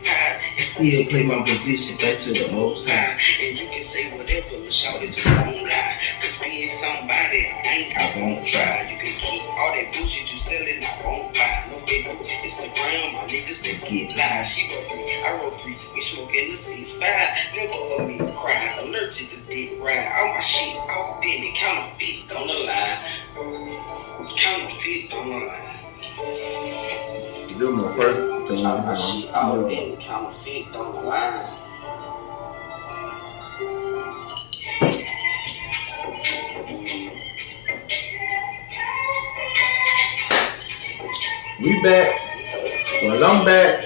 tired and still play my position back to the most high. And you can say whatever, but shout it just won't lie. Cause being somebody I won't try. You can keep all that bullshit you selling, I won't buy. No, they do. Instagram, my niggas, they get live. She wrote 3, I wrote 3. We smoking the C5. Never heard me cry. Allergic to dick ride. All my shit authentic. Counterfeit, don't lie. Counterfeit, don't lie. You do my first thing. All my shit authentic. Counterfeit, don't lie. We back. Well, I'm back.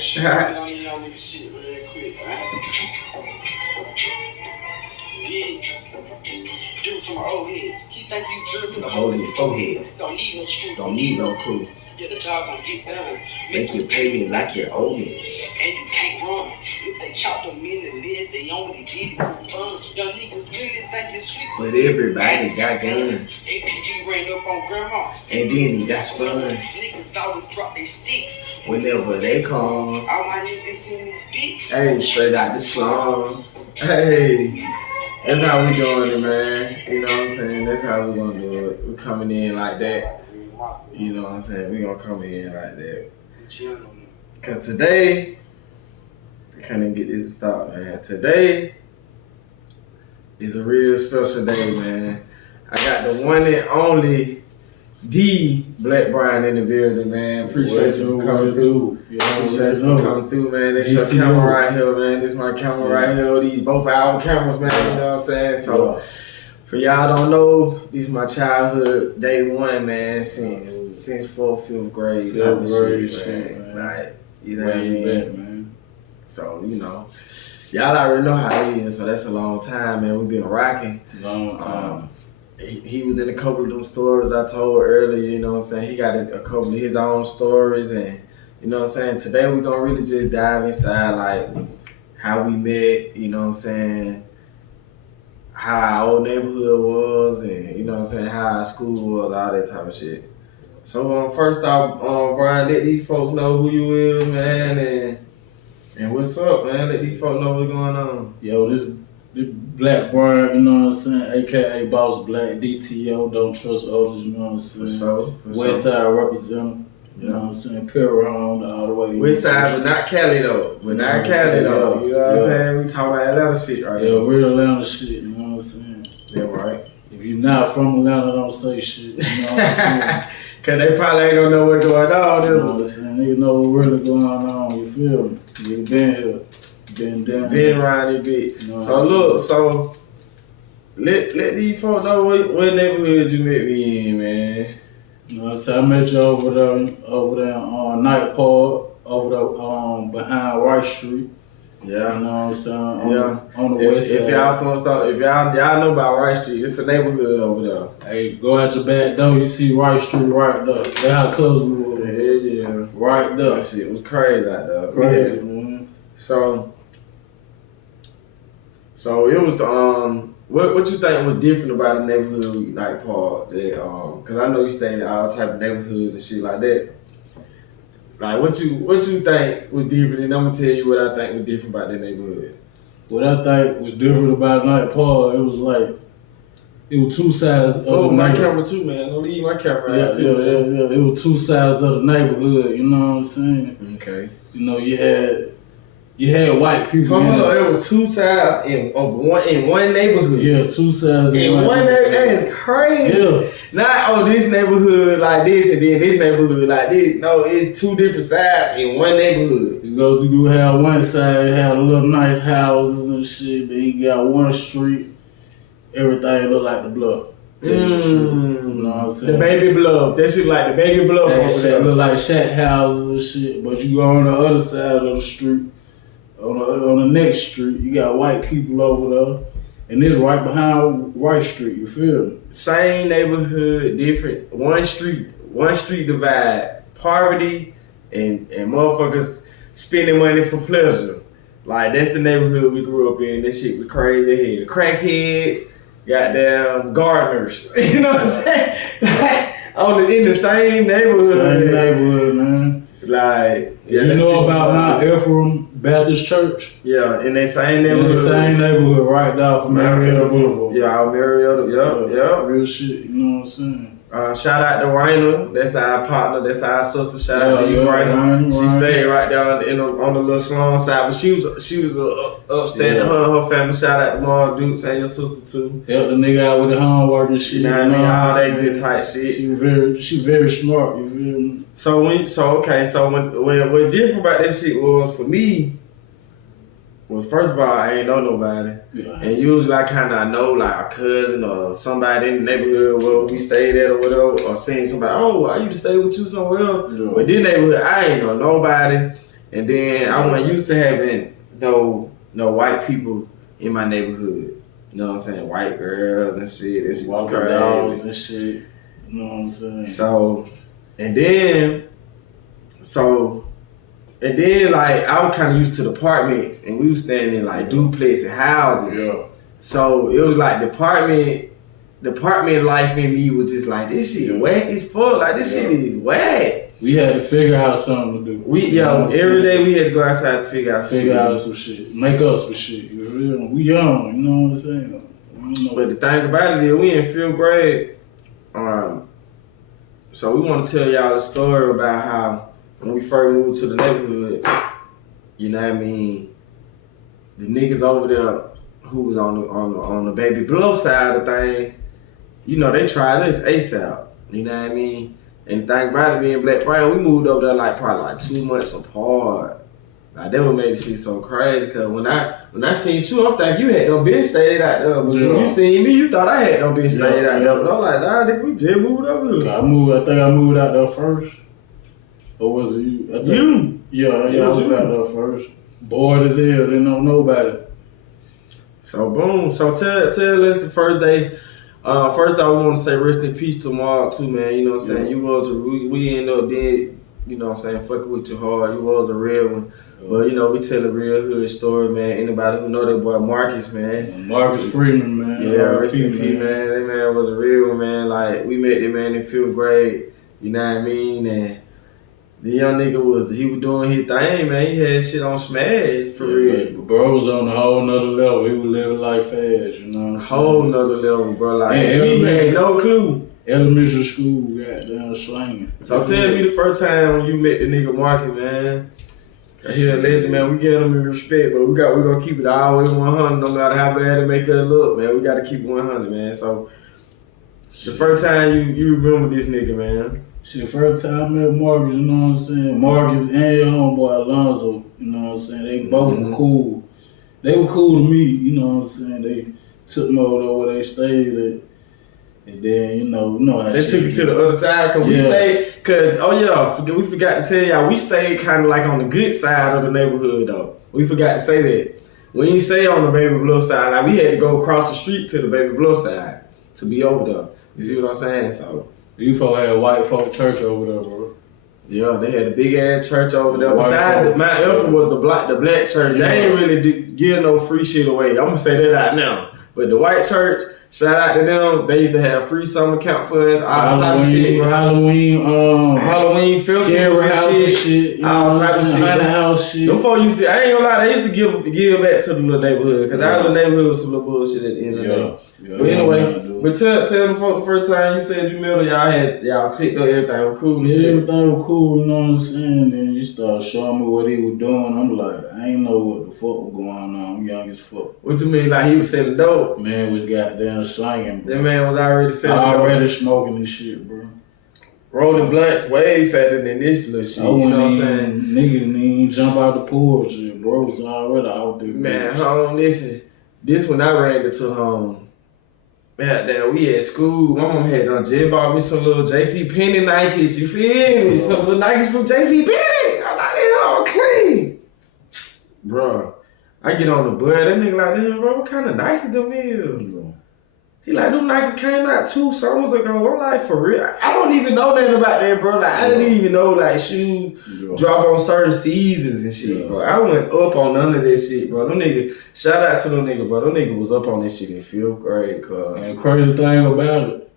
Dude from my old head, he think you dripping. Hold his forehead. Don't need no screw. Don't need no crew. Yeah, the job gon' get done. Make you pay me like you owe me. And you can't run. If they chop them in the list, they only did it for fun. Young niggas really think it's sweet. But everybody got guns. APD ran up on grandma. And then he got spun. Niggas always drop their sticks. Whenever they come. All my niggas in this bitch. Hey, straight out the slums. Hey. That's how we doing it, man. You know what I'm saying? That's how we gonna do it. We coming in like that. You know what I'm saying? We gonna come in like that. Cause today, I can't even get this to stop, man. Today is a real special day, man. I got the one and only Blk Bryant in the building, man. Appreciate you for coming through. Appreciate you for coming through, man. This your camera right here, man. This my camera right here. These both our cameras, man. You know what I'm saying? So, for y'all don't know, this is my childhood day one, man. Since 4th, 5th grade type of shit, man. Like, you know what I mean? Man. So, you know, y'all already know how it is. So that's a long time, man. We've been rocking. Long time. He was in a couple of them stories I told earlier, you know what I'm saying? He got a couple of his own stories, and you know what I'm saying? Today we're gonna really just dive inside, like, how we met, you know what I'm saying? How our old neighborhood was, and you know what I'm saying? How our school was, all that type of shit. So first off, Brian, let these folks know who you is, man, and what's up, man? Let these folks know what's going on. Yo, this Blk Bryant, you know what I'm saying? AKA Boss Black, DTO, don't trust others, you know what I'm saying? For West Side representative, you know what I'm saying? Pyramid all the way. West Side, but not Cali though. But not Cali though. You know what I'm saying? We talking about Atlanta shit right now. Yeah, real Atlanta shit, you know what I'm saying? Yeah, right. If you're not from Atlanta, don't say shit, you know what I'm saying? Cause they probably ain't gonna know what's going on. You know what I'm saying? They know what's really going on, you feel me? You been here. Been around it bit. You know so look, so let these folks know what neighborhoods you met me in, man. You know what I'm saying? I met you over there on Night Park, over there behind White Street. Yeah. You know what I'm saying? On the west if side. y'all folks if y'all know about White Street, it's a neighborhood over there. Hey, go out your back door, you see White Street right there. That's how close we were. Yeah. Right there. That shit was crazy out there. Crazy, man. So it was what you think was different about the neighborhood Night Park? That cause I know you stay in all type of neighborhoods and shit like that. Like what you think was different, and I'm gonna tell you what I think was different about that neighborhood. What I think was different about Night Park, it was two sides of the neighborhood. My camera too, man. Don't leave my camera out too. Yeah. It was two sides of the neighborhood, you know what I'm saying? Okay. You know, you had white people. So hold on, there were two sides in one neighborhood. Yeah, two sides in one neighborhood. That is crazy. Yeah. Not this neighborhood like this and then this neighborhood like this. No, it's two different sides in one neighborhood. You have one side, you have little nice houses and shit. Then you got one street, everything look like the bluff. Tell you the truth. You know what I'm saying? The baby bluff. That shit like the baby bluff over there. Look like shack houses and shit. But you go on the other side of the street. On the next street, you got white people over there, and this right behind White Street. You feel me? Same neighborhood, different. One street divide. Poverty and motherfuckers spending money for pleasure. Like that's the neighborhood we grew up in. That shit was crazy as hell. Crackheads, goddamn gardeners. You know what I'm saying? Like in the same neighborhood. Same neighborhood, man. Like, yeah, you know about Mount Ephraim Baptist Church? Yeah, in that same neighborhood. In the same neighborhood, right down from Marietta Boulevard. Yeah, out Marietta. Yeah. Real shit. You know what I'm saying? Shout out to Raina. That's our partner. That's our sister. Shout out to you, Raina. She stayed right down on the little slum side, but she was upstanding. Her and her family. Shout out to Mom Dukes and your sister too. Help the nigga out with the homework and shit. You know what I mean? All that good type shit. She very smart. You feel me? So what's different about that shit was for me. Well, first of all, I ain't know nobody. Yeah. And usually I kind of know like a cousin or somebody in the neighborhood where we stayed at or whatever, or seeing somebody, oh, I used to stay with you somewhere else. Yeah. But this neighborhood, I ain't know nobody. And then I wasn't used to having no white people in my neighborhood. You know what I'm saying? White girls and shit. This walking dogs and shit. You know what I'm saying? And then, like, I was kind of used to the apartments, and we was staying in, like, duplex and houses. Yeah. So, it was like the apartment life in me was just like, this shit whack as fuck. Like, this shit is whack. We had to figure out something to do. Every day we had to go outside to figure out some shit. Make up some shit. You feel? We young, you know what I'm saying? But the thing about it is, we in 5th grade. So, we want to tell y'all a story about how when we first moved to the neighborhood, you know what I mean, the niggas over there who was on the baby Bluff side of things, you know, they tried us ASAP. You know what I mean? And the thing about it being Blk Bryant, we moved over there like probably like 2 months apart. Like that what made the shit so crazy, cause when I seen you, I'm thinking you had no bitch stayed out there. But when you seen me, you thought I had no bitch stayed out there. But I'm like, nah, nigga, we just moved over here. I think I moved out there first. Or was it you? Yeah, I was out there first. Bored as hell, didn't know nobody. So boom. So tell us the first day. First I want to say rest in peace to Mark too, man. You know what I'm saying? You was we ended up dead, you know what I'm saying, fucking with you hard. You was a real one. But you know, we tell a real hood story, man. Anybody who know that boy Marcus, man. Marcus Freeman, man. Yeah, rest in peace, man. That man was a real one, man. Like we met that man in 5th grade, you know what I mean? And the young nigga was doing his thing, man. He had shit on smash for real. But bro was on a whole nother level. He was living life fast, you know what I'm saying? Whole nother level, bro. Like he had no clue. Elementary school, goddamn slanging. So tell me the first time when you met the nigga Market, man. He a legend, man. We give him respect, but we gonna keep it always 100, no matter how bad it make us look, man. We gotta keep it 100, man. So the first time you remember this nigga, man. Shit, first time I met Marcus, you know what I'm saying? Marcus and your homeboy Alonzo, you know what I'm saying? They both were cool. They were cool to me, you know what I'm saying? They took me over there where they stayed at. And then, you know how they took you to the other side, cause we stayed, we forgot to tell y'all, we stayed kind of like on the good side of the neighborhood though. We forgot to say that. We didn't stay on the Baby Bluff side, like we had to go across the street to the Baby Bluff side to be over there. You see what I'm saying? So you folk had a white folk church over there, bro. Yeah, they had a big ass church over there. Besides Mount Ephraim was the black church. Yeah. They ain't really give no free shit away. I'm gonna say that out now. But the white church, shout out to them. They used to have free summer camp funds, all type of shit, bro. Halloween festivals and shit. All type of shit. House shit. Them folks used to, I ain't gonna lie, they used to give back to the little neighborhood. Cause our little neighborhood was some little bullshit at the end of the day. But anyway, tell them folks the first time you said you met her, y'all clicked up, everything was cool and shit. Everything was cool, you know what I'm saying? Then you start showing me what he was doing. I'm like, I ain't know what the fuck was going on. I'm young as fuck. What you mean, like he was selling dope? Man was goddamn slanging, bro. That man was already selling dope. Smoking this shit, bro. Rolling blunts way fatter than this little shit, you know what I'm saying? Nigga didn't even jump out the porch, shit. Bro was already out there. Man, hold on, listen. This when I ran into home. Man, damn, we at school. My mom had done just bought me some little JC Penney Nikes, you feel me? Some little Nikes from JC Penney. I'm like, they all clean. Bro, I get on the bus, that nigga like, damn, bro, what kind of Nikes them is? He like, them Nikes came out 2 summers ago. I'm like, for real? I don't even know nothing about that, bro. Like, I didn't even know, like, shoes drop on certain seasons and shit, bro. I went up on none of that shit, bro. Them niggas, shout out to them niggas, bro. Them niggas was up on this shit in 5th grade, cuz. And the crazy thing about it,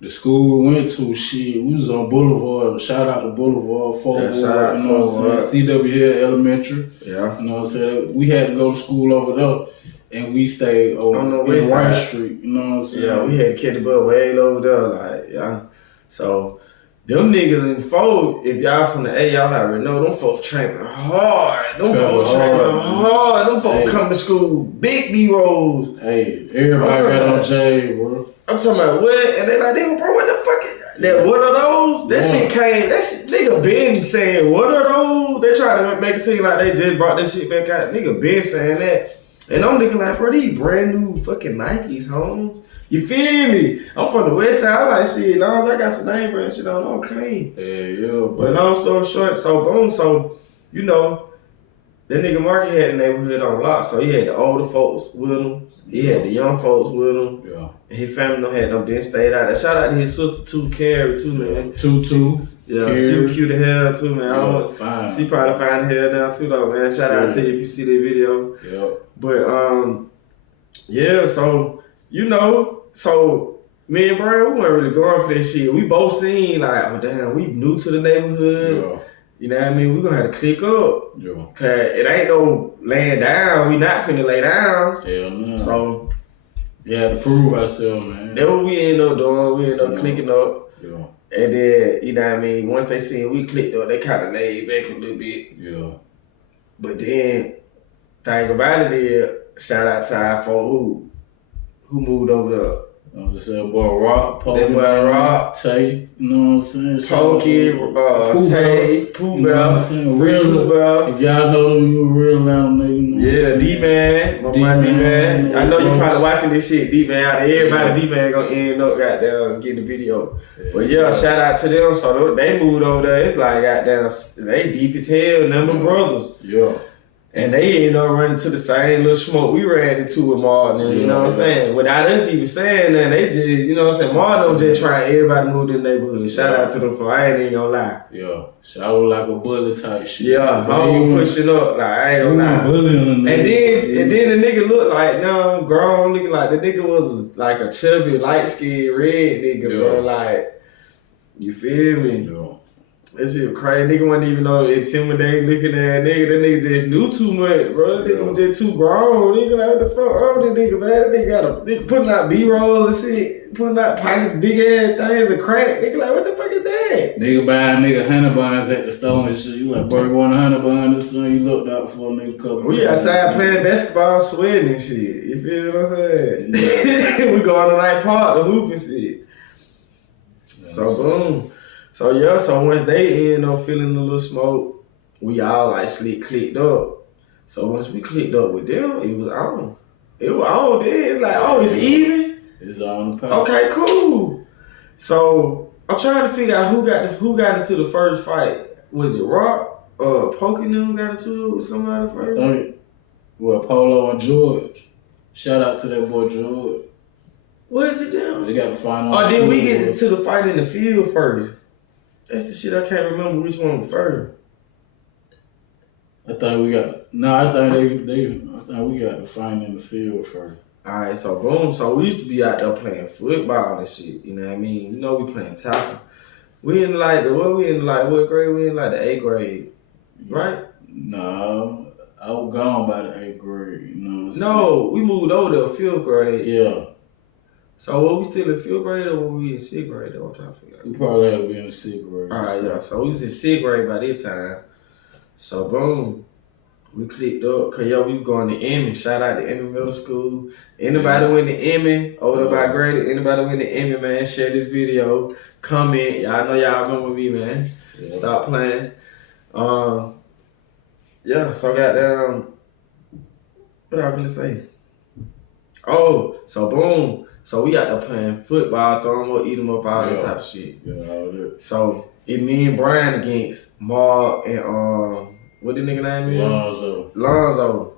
the school we went to, shit, we was on Boulevard. Shout out to Boulevard, Fort Ward, shout out you know what I'm saying? CW Hill Elementary. Yeah. You know what I'm saying? We had to go to school over there, and we stayed on the west side street. You know what I'm saying? Yeah, we had Kitty Butt way over there, like, yeah. So, them niggas in Ford, if y'all from the A, y'all already know, them folks trapping hard. Them folks trapping hard. Them folks come to school, big B-rolls. Hey, everybody got on J, bro. I'm talking about what? And they like, bro, what the fuck is that? What are those? That shit came, nigga been saying, what are those? They trying to make it seem like they just brought that shit back out. Nigga been saying that. And I'm looking like, bro, these brand new fucking Nikes, Holmes. You feel me? I'm from the west side. I'm like, shit, as long as I got some name brand shit on, I'm clean. Yeah, but long story short, so boom, so, you know, that nigga Marky had the neighborhood on lock, so he had the older folks with him. He had the young folks with him. Yeah. His family don't had no been stayed out there. Shout out to his sister too, Carrie too, man. Tutu. Yeah, Carrie. she was cute as hell too, man. Yeah, fine. She probably fine as hell now too though, man. Shout out to you if you see the video. Yeah. But yeah, so you know, so me and Brian, we weren't really going for that shit. We both seen like, oh damn, we new to the neighborhood. Yeah. You know what I mean? We gonna have to click up. Yeah. Cause it ain't no laying down. We not finna lay down. Hell no. So yeah, to prove ourselves, man. That's what we end up doing. We end up clicking up. Yeah. And then, you know what I mean, once they seen we clicked up, they kinda laid back a little bit. Yeah. But then thing about it is, shout out to our folks who moved over there. That boy Rock, Pokey, that boy Rock, Tay, you know what I'm saying? Pokey, Tay, Pooh Bell, Free Pooh Bell. If y'all know them, you a real loud nigga. You know yeah, D-Man, my man D-Man. I know you probably watching this shit, D-Man out there. Everybody D-Man gonna end up goddamn getting the video. But yeah, shout out to them. So they moved over there. It's like goddamn, they deep as hell, number brothers. Yeah. And they ended up running to the same little smoke we ran into with Martin, you know what I'm saying? Without us even saying that, they just, you know what I'm saying? Martin just trying everybody to move to the neighborhood. Shout out to them for, I ain't even gonna lie. Yeah, shout like a bully type shit. Yeah, home pushing up, like I ain't gonna lie. And then the nigga looked like, no, grown, looking like the nigga was like a chubby, light-skinned, red nigga, bro. Like, you feel me? Yeah. That shit crazy. Nigga wasn't even know intimidating looking at nigga. That nigga just knew too much, bro. That nigga was just too grown. Nigga like, what the fuck wrong with that nigga, man? That nigga got a nigga putting out B-rolls and shit, putting out pocket big ass things of crack. Nigga like, what the fuck is that? Nigga buying nigga honey buns at the store and shit. You like, bro, you want a honey bun or something? You looked out for a nigga couple We outside playing basketball, sweating and shit. You feel what I'm saying? Yeah. We go on the night park, the hoop and shit. So boom. So yeah, so once they end up feeling a little smoke, we all like clicked up. So once we clicked up with them, it was on. It was on then. It's like, oh, it's even? It's on the path. Okay, cool. So I'm trying to figure out who got into the first fight. Was it Rock? Pokey them got into it with somebody first? Well, Polo and George. Shout out to that boy George. What is it down? They got the final. Oh, then we get into the fight in the field first. That's the shit I can't remember which one was first. I think we got the fight in the field first. Alright, so boom. So we used to be out there playing football and shit. You know what I mean? You know we playing tackle. We in like what grade? We in like the 8th grade. Right? No. I was gone by the 8th grade, you know what I'm saying? No, we moved over to 5th grade. Yeah. So were we still in 5th grade or were we in 6th grade? I'm trying to figure out. We probably had to be in 6th grade. Alright, yeah. So we was in 6th grade by that time. So boom. We clicked up. Cause yo, we was going to Emmy. Shout out to Emmy Middle School. Anybody went to Emmy, over there by Grady, anybody went to Emmy, man, share this video. Comment. Y'all know y'all remember me, man. Yeah. Stop playing. Yeah, so goddamn, what I was gonna say? Oh, so boom. So we out there playing football, throw them up, eat them up, all that type of shit. Yeah, all that. So it me and Brian against Mark and what the nigga name is? Lonzo.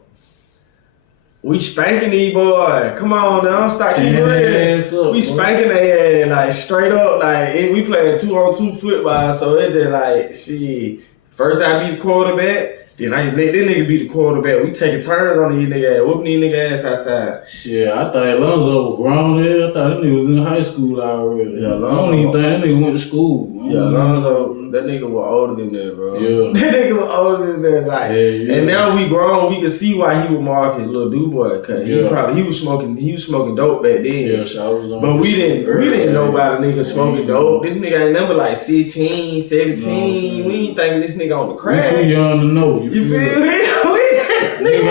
We spanking these boys. Come on now, stop keeping real. We spanking their ass like straight up. Like we playing 2-on-2 football, so it just like shit. First I beat the quarterback. Then I let this nigga be the quarterback. We taking turns on these nigga ass, whooping these nigga ass outside. Shit, I thought Alonzo was grown here. I thought that nigga was in high school already. Yeah, I don't even think that nigga went to school. Yeah, Alonzo, that nigga was older than that, bro. Yeah. That nigga was older than that. Like, yeah. And now we grown, we can see why he was marking little dude boy. Cause he was smoking dope back then. Yeah, so I was on. But we didn't know about a nigga smoking dope. This nigga ain't number like 16, 17. We ain't thinking this nigga on the crack. We too young to know. You feel me? This nigga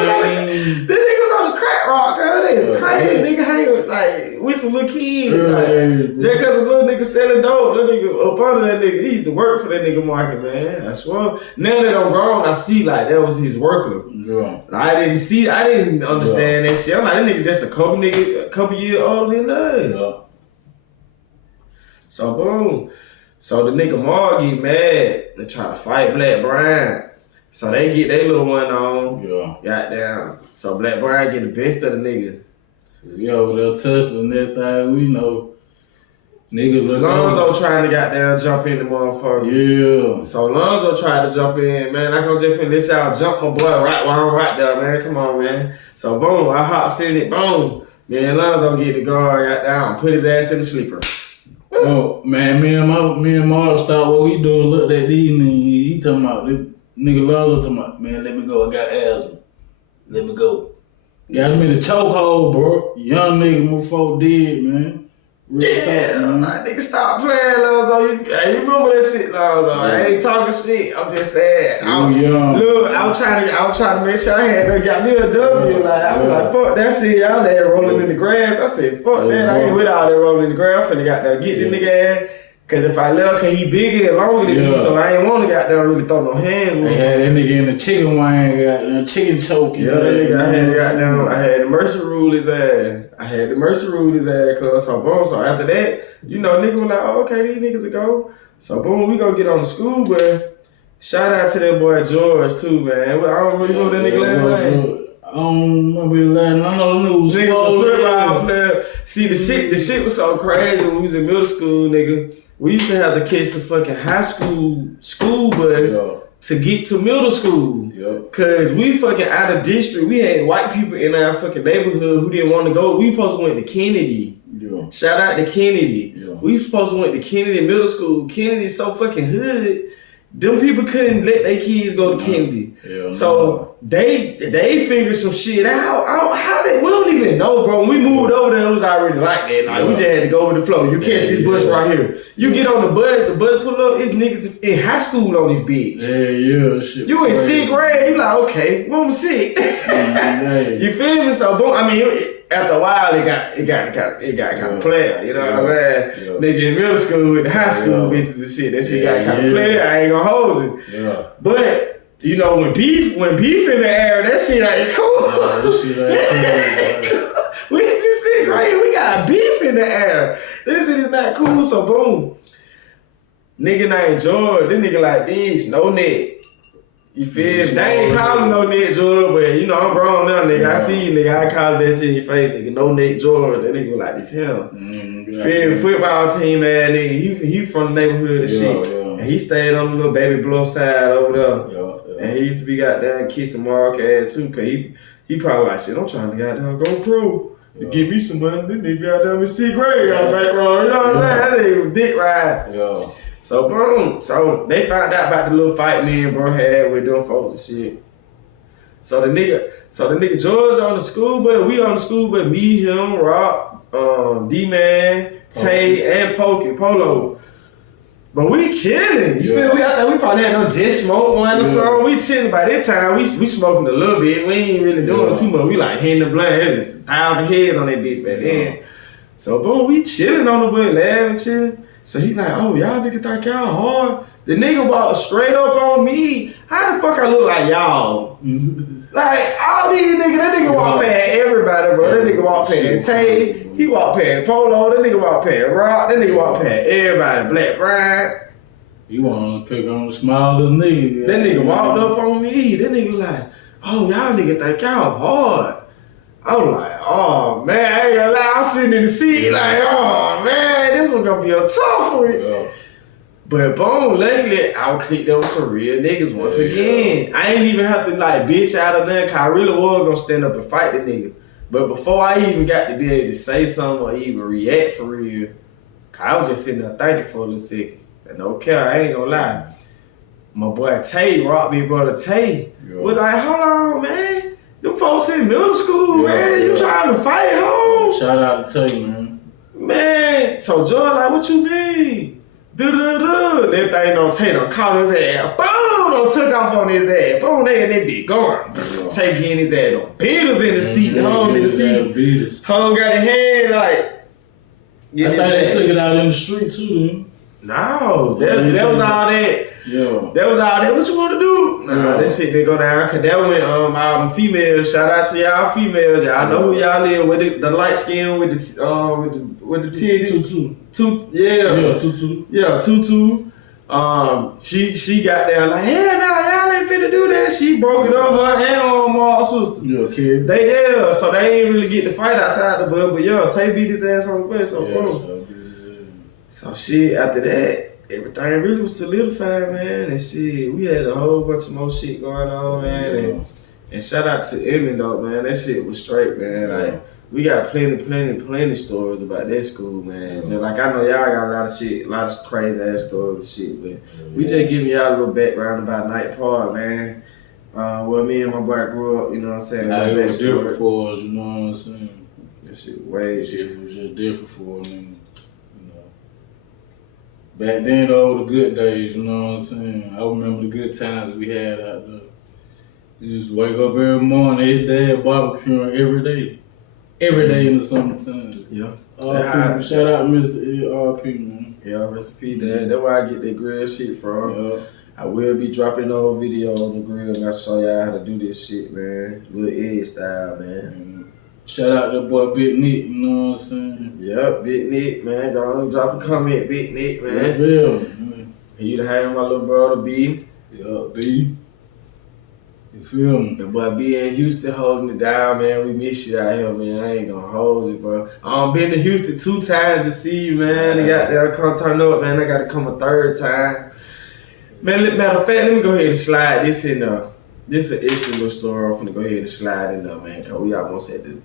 was on the crack rock, girl. That is crazy. Nigga hang with like with some little kids. Like, just cause a little nigga selling dope, little nigga up under that nigga, he used to work for that nigga market, man. I swear. Now that I'm grown, I see like that was his worker. Yeah. I didn't understand that shit. I'm like, that nigga just a couple years older than us. Yeah. So boom. So the nigga Mark get mad. They try to fight Blk Bryant. So they get their little one on. Yeah. Goddamn. So Blk Bryant get the best of the nigga. We over there touching the next thing we know. Nigga look Lonzo trying to goddamn jump in the motherfucker. Yeah. So Lonzo tried to jump in, man. I gonna just let y'all jump my boy right while I'm right there, man. Come on, man. So boom, I hot send it, boom. Man, Lonzo get the guard, goddamn, put his ass in the sleeper. Oh man, me and Mark start what we doing. Look at these niggas. He talking about this nigga Lonzo talking about, man, let me go. I got asthma. Let me go. Got him in the chokehold, bro. Young nigga, motherfucker dead, man. Real talk, man. Like, nigga, stop playing, Lonzo. You remember that shit, Lonzo? I ain't talking shit. I'm just saying. I was trying to make sure I had got me a W. Like, I was like, fuck that shit. Y'all there rolling in the grass. I said, fuck that. I ain't with all that rolling in the grass. I'm finna goddamn get this nigga ass. Cause if I left, cause he bigger and longer than me, so I ain't want to goddamn really throw no hand. They had that nigga in the chicken wine, goddamn chicken choke. Yeah, that nigga, I had the mercy rule his ass. Cause so boom. So after that, you know, nigga was like, oh, okay, these niggas will go. So boom, we go get on the school bus. Shout out to that boy George too, man. I don't really know that nigga last name. I don't remember his last name. I know the news. Nigga was a football player. See, the shit was so crazy when we was in middle school, nigga. We used to have to catch the fucking high school bus to get to middle school. Cause we fucking out of district. We had white people in our fucking neighborhood who didn't want to go. We supposed to went to Kennedy. Shout out to Kennedy. We supposed to went to Kennedy middle school. Kennedy's so fucking hood. Them people couldn't let their kids go to Kennedy. So they figured some shit out. How they? We don't even know, bro. When we moved over there, it was already like that. Like we just had to go with the flow. You catch this bus right here. You get on the bus pull up, it's niggas in high school on this bitch. Shit. You in 6th grade, you like, okay, when was 6? You feel me? So boom, I mean, after a while, it got kind of player. You know what I'm saying? Nigga in middle school with the high school bitches and shit. That shit got kind of player. I ain't gonna hold you. But you know, when beef in the air, that shit ain't cool. We can see right here, we got beef in the air. This shit is not cool. So boom, nigga named George. This nigga like this, no neck. You feel me? They ain't calling no neck George, but you know I'm grown now, nigga. I see you, nigga. I call that shit in your face, nigga. No neck George. That nigga was like this him. Feel me? Football team, man, nigga. He from the neighborhood and shit. And he stayed on the little baby blow side over there. And he used to be goddamn kissing Mark ass too, cause he probably like shit. I'm trying to goddamn go pro to give me some money. This nigga goddamn in 6th grade, I'm back wrong. You know what I'm saying? That nigga was dick ride. So boom. So they found out about the little fight me and bro had with them folks and shit. So the nigga George on the school bus. We on the school bus. Me, him, Rock, D-Man, Tay, and Polo. But we chilling. You feel me? I thought we probably had no just smoke one or something. We chilling. By that time, we smoking a little bit. We ain't really doing too much. We like hitting the blunt. There was 1,000 heads on that bitch back then. So boom, we chilling on the bus, laughing, chilling. So he like, oh, y'all nigga think y'all hard? The nigga walked straight up on me. How the fuck I look like y'all? Like, all these niggas, that nigga walk past everybody, bro. That nigga walk past Tay. He walk past Polo. That nigga walk past Rock. That nigga walk past everybody. Blk Bryant. You want to pick on the smallest nigga. That nigga walked up on me. That nigga like, oh, y'all nigga think y'all hard. I was like, oh, man, I ain't gonna lie. I'm sitting in the seat like, oh, man, this one gonna be a tough one. But boom, luckily, I would click there with some real niggas once again. I ain't even have to like bitch out of nothing, cause I really was gonna stand up and fight the nigga. But before I even got to be able to say something or even react for real, cause I was just sitting there thinking for a little second. And no care, I ain't gonna lie. My boy Tay, rock me brother Tay, was like, hold on, man. Them folks in middle school, man. You trying to fight home? Shout out to Tay, man. Man, so Joy like, what you mean? That thing don't take no caught his ass. Boom! Don't took off on his ass. Boom! They be going. Taking his ass on. Beaters in the seat. Home in the seat. Home got his hand like. I think they took it out in the street too, then. No, that was all that. Yeah. That was all that. What you want to do? Nah, that shit didn't go down. Cause that went all females. Shout out to y'all females. Y'all know who y'all live with the light skin with the titties. Tutu. Yeah, Tutu. She got down like, hell nah, y'all ain't finna do that. She broke it up her and my sister. Yeah, kid. So they ain't really get to fight outside the bud, but yeah, Tay beat his ass on the bus. So boom. So shit, after that, everything really was solidified, man. And shit, we had a whole bunch of more shit going on, man. And shout out to Emmy though, man. That shit was straight, man. Like we got plenty stories about that school, man. Just like I know y'all got a lot of shit, a lot of crazy ass stories and shit, but we just giving y'all a little background about Night Park, man. Where me and my boy grew up, you know what I'm saying? It was different for us, you know what I'm saying? That shit way different. It was just different for us, nigga. Back then, though, the good days, you know what I'm saying? I remember the good times we had out there. You just wake up every morning, his dad barbecuing every day. Every day in the summertime. Yeah. Shout out Mr. RP, man. Yeah, recipe, Dad. That's where I get that grill shit from. Yeah. I will be dropping no video on the grill and I'll show y'all how to do this shit, man. Little Ed style, man. Shout out to that boy Big Nick, you know what I'm saying? Yep, Big Nick, man. Go on and drop a comment, Big Nick, man. That's real, man. You to have my little brother B. Yup, B. You feel me? The boy B in Houston holding it down, man. We miss you out here, man. I ain't gonna hold you, bro. I've been to Houston 2 times to see you, man. They got there, come turn up, man. I gotta come a 3rd time. Man, matter of fact, let me go ahead and slide this in there. This is an extra little story. I'm finna go ahead and slide in there, man, cause we almost at the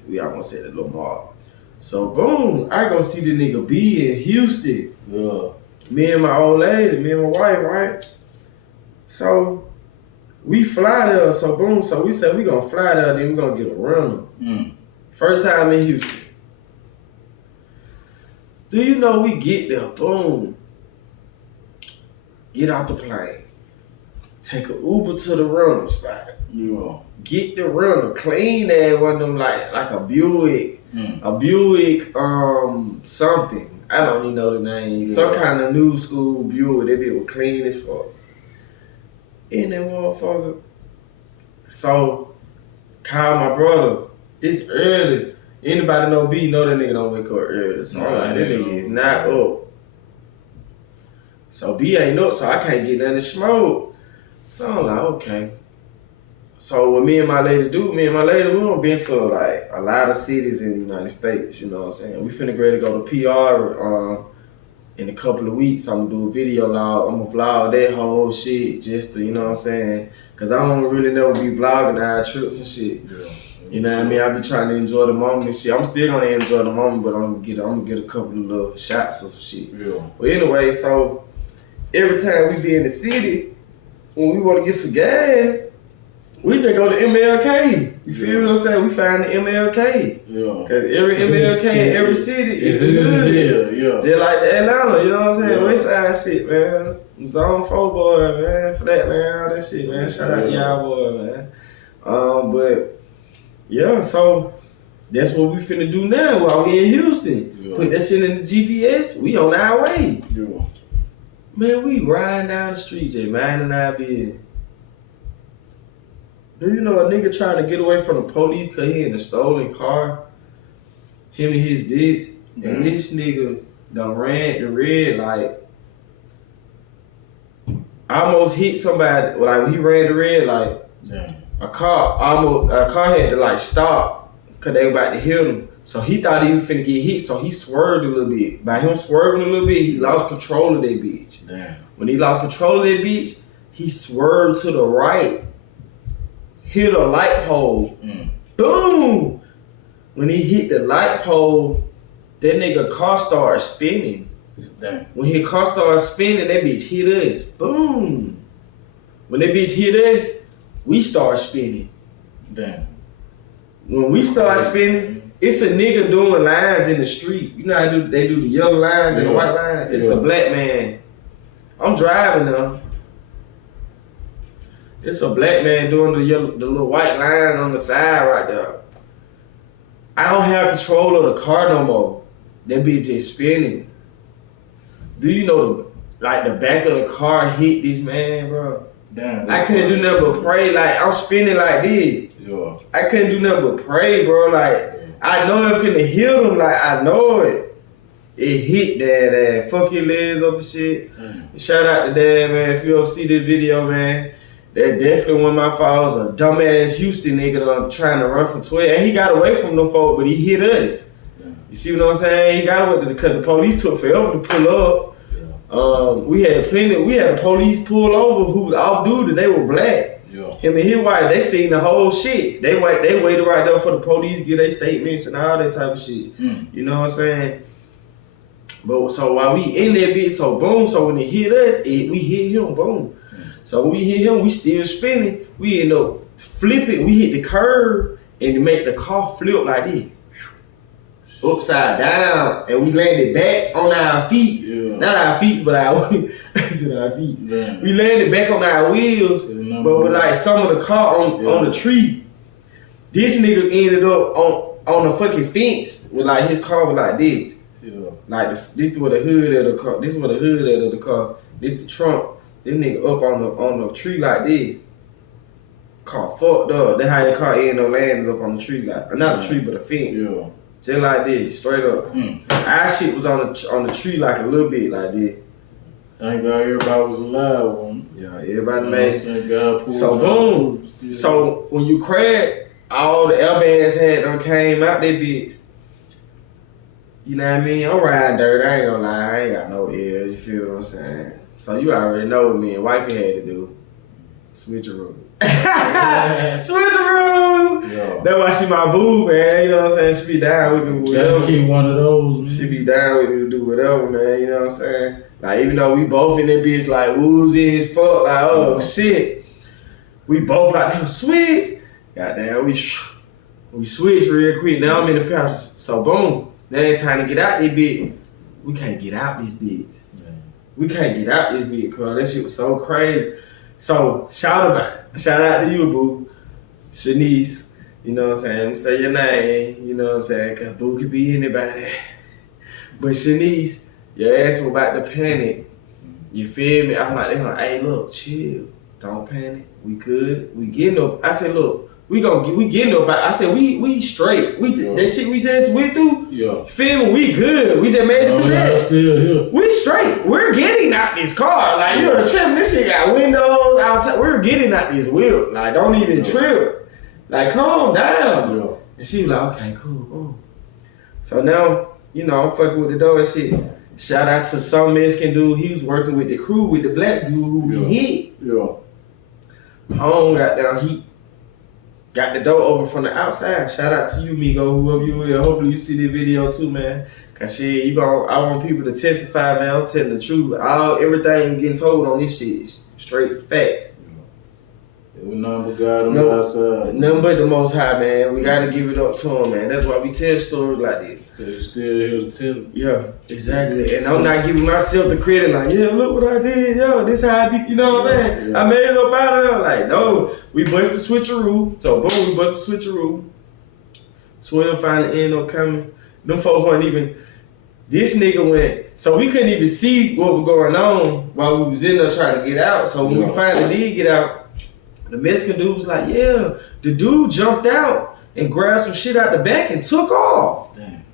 little mark. So boom, I go see the nigga B in Houston. Yeah. Me and my old lady, me and my wife, right? So we fly there, so boom, so we said we gonna fly there, then we gonna get a rental. First time in Houston. Do you know we get there, boom, get out the plane. Take an Uber to the rental spot. Yeah. Get the rental, clean that one of them like a Buick, something. I don't even know the name. Yeah. Some kind of new school Buick. That bitch was clean as fuck. In that motherfucker. So call my brother. It's early. Anybody know B know that nigga don't wake up early. So I'm like, that nigga is not up. So B ain't up, so I can't get nothing to smoke. So I'm like, okay. So what me and my lady do, we done been to like a lot of cities in the United States, you know what I'm saying? We finna ready to go to PR in a couple of weeks. I'm gonna do a video log, I'm gonna vlog that whole shit just to, you know what I'm saying? Cause I don't really never be vlogging our trips and shit. Yeah. You know what I mean? I be trying to enjoy the moment and shit. I'm still gonna enjoy the moment, but I'm gonna get a couple of little shots or some shit. Yeah. But anyway, so every time we be in the city, when we want to get some gas, we just go to MLK. You feel what I'm saying? We find the MLK. Yeah. Because every MLK in every city is the hood. Yeah. Just like the Atlanta, you know what I'm saying? Yeah. West side shit, man. Zone 4 boy, man. Flat man, all that shit, man. Shout out to y'all boy, man. But yeah, so that's what we finna do now while we in Houston. Yeah. Put that shit in the GPS. We on our way. Yeah. Man, we riding down the street, just minding our business. Do you know a nigga trying to get away from the police because he in a stolen car? Him and his bitch. And this nigga done ran the red light. Almost hit somebody. Like when he ran the red light, a car had to like stop. cause they about to hit him. So he thought he was finna get hit, so he swerved a little bit. By him swerving a little bit, he lost control of that bitch. Damn. When he lost control of that bitch, he swerved to the right, hit a light pole. Boom! When he hit the light pole, that nigga car started spinning. Damn. When his car started spinning, that bitch hit us. Boom! When that bitch hit us, we start spinning. Damn. When we start spinning, it's a nigga doing lines in the street. You know how they do the yellow lines and the white lines? It's a black man. I'm driving now. It's a black man doing the little white line on the side right there. I don't have control of the car no more. That bitch just spinning. Do you know the back of the car hit this man, bro? Damn. I couldn't do nothing but pray. Like, I'm spinning like this. Yeah. I couldn't do nothing but pray, bro. Like, I know it finna hit him. Like, I know it. It hit Dad. Fuck your legs up and shit. Shout out to Dad, man. If you ever see this video, man, that definitely one of my faults. A dumbass Houston nigga that trying to run for 12. And he got away from them folk, but he hit us. You see what I'm saying? He got away because the police took forever to pull up. We had the police pull over who was off duty. They were black. Yeah. Him and his wife, they seen the whole shit. They waited right there for the police to get their statements and all that type of shit. You know what I'm saying? But so while we in that bitch, so boom, so when it hit us, we hit him, boom. So when we hit him, we still spinning. We end up flipping. We hit the curve and to make the car flip like this. Upside down, and we landed back on our feet. Yeah. Not our feet, but our feet. Yeah. We landed back on our wheels, but with like some of the car on the tree. This nigga ended up on the fucking fence with like his car was like this. Yeah. Like this was the hood of the car. This was the hood of the car. This the trunk. This nigga up on the tree like this. Car fucked up. That's how the car ended up landing up on the tree, like not a tree but a fence. Yeah. Just like this, straight up. Our shit was on the tree like a little bit like this. Thank God everybody was alive, woman. Yeah, everybody made it. So boom. Yeah. So when you crack, all the airbags had done came out that bitch. You know what I mean? I'm riding dirt, I ain't gonna lie, I ain't got no ears, you feel what I'm saying? So you already know what me and wifey had to do. Switcheroo. Switcheroo! Yeah. That's why she my boo, man. You know what I'm saying? She be down with me. Gotta keep one of those, man. She be down with me to do whatever, man. You know what I'm saying? Like, even though we both in that bitch, like, woozy as fuck, like, oh, shit. We both like, damn, switch. Goddamn, we switched real quick. Now I'm in the pouch. So, boom. Now it's time to get out this bitch. We can't get out this bitch. We can't get out this bitch, cuz that shit was so crazy. So, shout out to you, boo. Shanice, you know what I'm saying? Say your name, you know what I'm saying? Cause boo could be anybody. But Shanice, your ass was about to panic. You feel me? I'm like, hey, look, chill. Don't panic. We good. We getting up. I said, look, we getting up. I said, we straight. That shit we just went through. Yeah. Feel me? We good. We just made it through that. Still here. We straight. We're getting out this car. Like, you're tripping. This shit got windows outside. We're getting out this wheel. Like, don't even trip. Like, calm down. Yeah. And she was like, okay, cool. Ooh. So now, you know, I'm fucking with the door and shit. Shout out to some Mexican dude. He was working with the crew with the black dude who we hit. Yeah. Home got down. He got the door open from the outside. Shout out to you, Migo, whoever you are. Hopefully you see this video too, man. Cause shit, I want people to testify, man. I'm telling the truth. Everything getting told on this shit is straight facts. Nothing but God on the outside. Nothing but the Most High, man. We gotta give it up to him, man. That's why we tell stories like this. Cause you're still here to tell them. Yeah, exactly. And I'm not giving myself the credit like, yeah, look what I did. Yo, this how I be, you know what I'm saying? Yeah. I made it up out of there. Like, no, we bust the switcheroo. So, boom, we bust the switcheroo. 12 finally ended up coming. Them folks weren't even, this nigga went, so we couldn't even see what was going on while we was in there trying to get out. So when we finally did get out, the Mexican dude was like, yeah, the dude jumped out and grabbed some shit out the back and took off. Damn.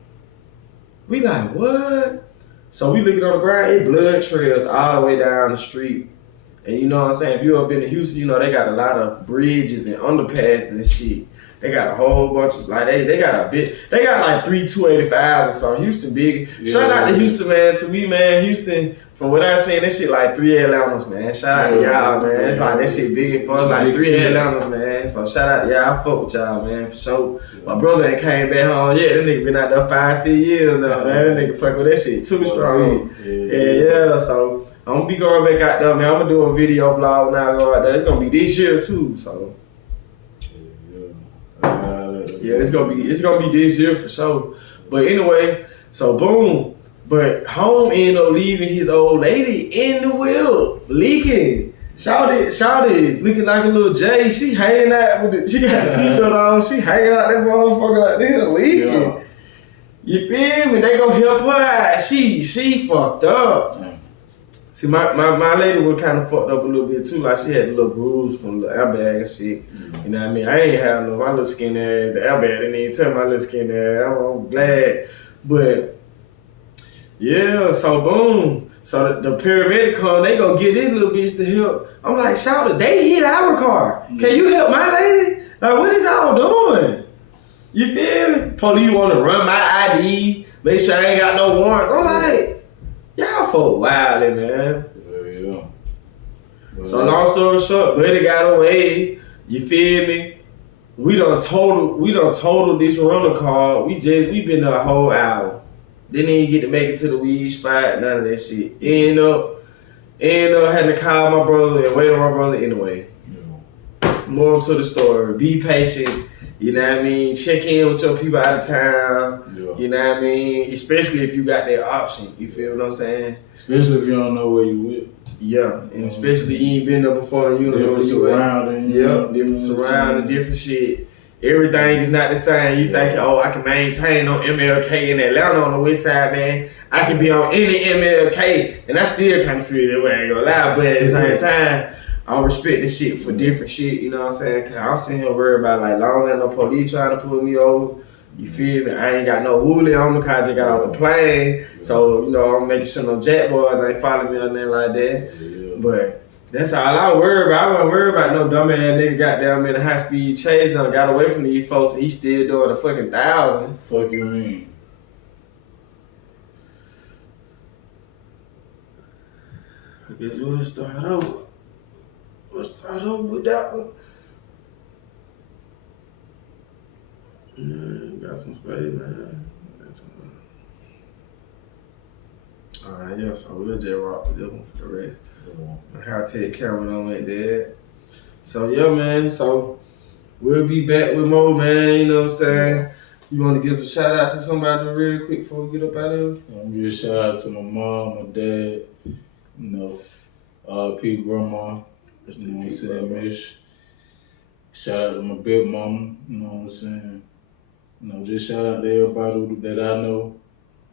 We like, what? So we looking on the ground, it blood trails all the way down the street. And you know what I'm saying? If you ever been to Houston, you know they got a lot of bridges and underpasses and shit. They got a whole bunch of like they got a bit. They got like 3 285s or something. Houston big. Shout out to Houston, man. To me, man, Houston. From what I seen, that shit like 3 Atlantas, man. Shout out to y'all, man. It's like that shit big and fun, like 3 Atlantas, man. So shout out to y'all. I fuck with y'all, man, for sure. My brother ain't came back home yet. That nigga been out there 5, 6 years now, man. That nigga fuck with that shit too strong. Yeah. So I'm gonna be going back out there, man. I'm gonna do a video vlog when I go out there. It's gonna be this year too, so. Yeah, it's gonna be this year for sure. But anyway, so boom. But home ended up leaving his old lady in the wheel, leaking. Shouted, looking like a little J. She hanging out with it. She got a seatbelt on. She hanging out that motherfucker like this, leaking. Yeah. You feel me? They gonna help her out. She fucked up. Yeah. See, my lady was kind of fucked up a little bit too. Like she had a little bruise from the airbag and shit. You know what I mean? I ain't have no, my little skin there, the airbag didn't even tell my little skin there. I'm glad. But yeah, so boom. So the paramedic come, they go get this little bitch to help. I'm like, shout, they hit our car. Can you help my lady? Like, what is y'all doing? You feel me? Police want to run my ID, make sure I ain't got no warrants. I'm like, y'all folk wildin', man. Yeah. So long story short, buddy got away. You feel me? We done totaled this rental car. We been there a whole hour. Didn't even get to make it to the weed spot, none of that shit. End up having to call my brother and wait on my brother anyway. Yeah. More to the story. Be patient. You know what I mean? Check in with your people out of town. Yeah. You know what I mean? Especially if you got that option. You feel what I'm saying? Especially if you don't know where you with. Yeah, and especially you ain't been there before and you don't know where you at. Yeah, different surrounding, different shit. Everything is not the same. You think, I can maintain on MLK in Atlanta on the west side, man. I can be on any MLK, and I still kind of feel that way, I ain't gonna lie. But at the same time, I respect this shit for different shit, you know what I'm saying? Cause I'm sitting here worried about, like, long as no police trying to pull me over. You feel me? I ain't got no woolly on me cause I just got off the plane. So, you know, I'm making sure no jack boys ain't following me or nothing like that. But that's all I worry about. I wasn't worried about no dumb ass nigga goddamn in a high speed chase. Done got away from these folks and he still doing a fucking 1,000. Fuck you mean? I guess we'll start over. We'll start over with that one. Got some space, man. Alright, yeah, so we'll just rock with this one for the rest. How Ted Cameron went dead. So yeah, man. So we'll be back with more, man. You know what I'm saying? You want to give a shout out to somebody real quick before we get up out of here? I'm gonna give a shout out to my mom, my dad. You know, Pete grandma. You know what I'm saying, Mish. Shout out to my big mama. You know what I'm saying? You know, just shout out to everybody that I know.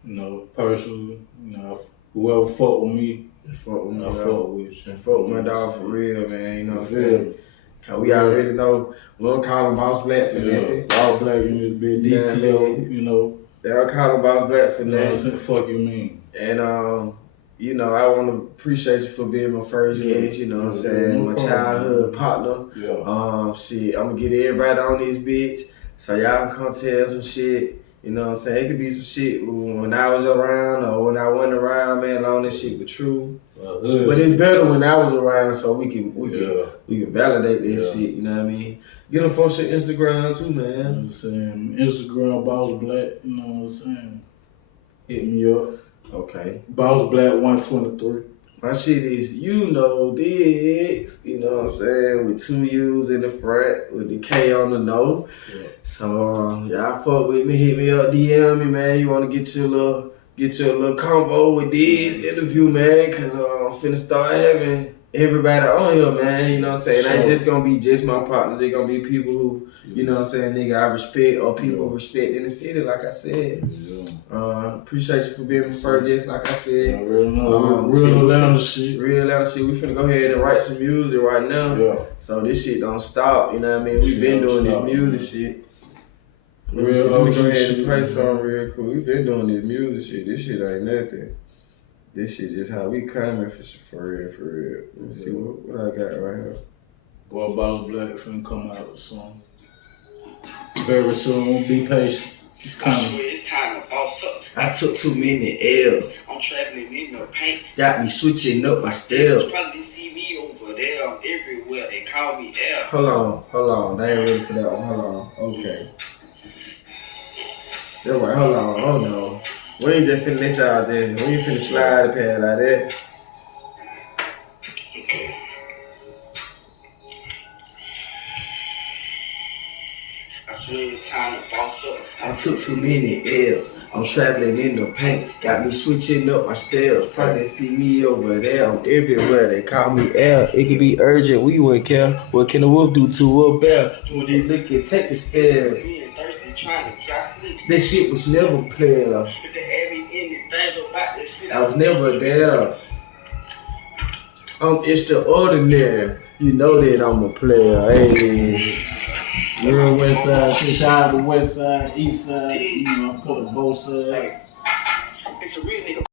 You know, personally. You know, whoever fuck with me. Fuck with me, I fuck with you. And fuck with my dog for real, man. You know what I'm saying? Cause we already know we don't call him Boss Black for nothing. Boss Black in this big detail, you know. They don't call him Boss Black for nothing. You know what I'm saying? Fuck you mean. And you know, I want to appreciate you for being my first guest. You know what I'm saying? My childhood partner. Yeah. Shit, I'm gonna get everybody on this bitch so y'all can come tell some shit. You know what I'm saying? It could be some shit when I was around or when I wasn't around, man. Long this shit was true. But it's better when I was around so we can validate this shit. You know what I mean? Get them folks your Instagram too, man. You know what I'm saying? Instagram Boss Black. You know what I'm saying? Hit me up. Okay. Boss Black 123. My shit is this, you know what I'm saying, with 2 U's in the front, with the K on the no. Yeah. So y'all fuck with me, hit me up, DM me, man. You wanna get your little convo with this interview, man, cause I'm finna start having everybody on here, man. You know what I'm saying? It ain't just gonna be just my partners. They gonna be people who, you know what I'm saying, nigga, I respect or people who respect in the city, like I said. Appreciate you for being my first guest, like I said. Real Atlanta shit. Real Atlanta shit. We finna go ahead and write some music right now. Yeah. So this shit don't stop, you know what I mean? We've been doing this music shit. Let me go ahead and play something real cool. We've been doing this music shit. This shit ain't nothing. This shit just how we coming for real. Let me see what I got right here. Boy, Boss Black finna come out with a song. very soon. Be patient. It's I coming. swear it's time to boss up. I took too many L's. I'm traveling in the paint. Got me switching up my You steps. probably see me over there. I'm everywhere. They call me L. Hold on. They ain't ready for that one. Hold on. Okay. That's right. Hold on. Oh no. We ain't just finna let y'all just. We ain't finna slide the pad like that. I swear it's time to boss up. I took too many L's. I'm traveling in the paint. Got me switching up my steps. Probably see me over there. I'm everywhere. They call me L. It could be urgent. We wouldn't care. What can a wolf do to a bear? When they look and take the steps. Being thirsty, trying to dry slicks. That shit was never clear. If they ask me anything about that shit, I was never there. I'm extraordinary. You know that I'm a player. Hey. Real West Side shit. Shout out to West Side, East Side. You know, I cover both sides. it's a real nigga.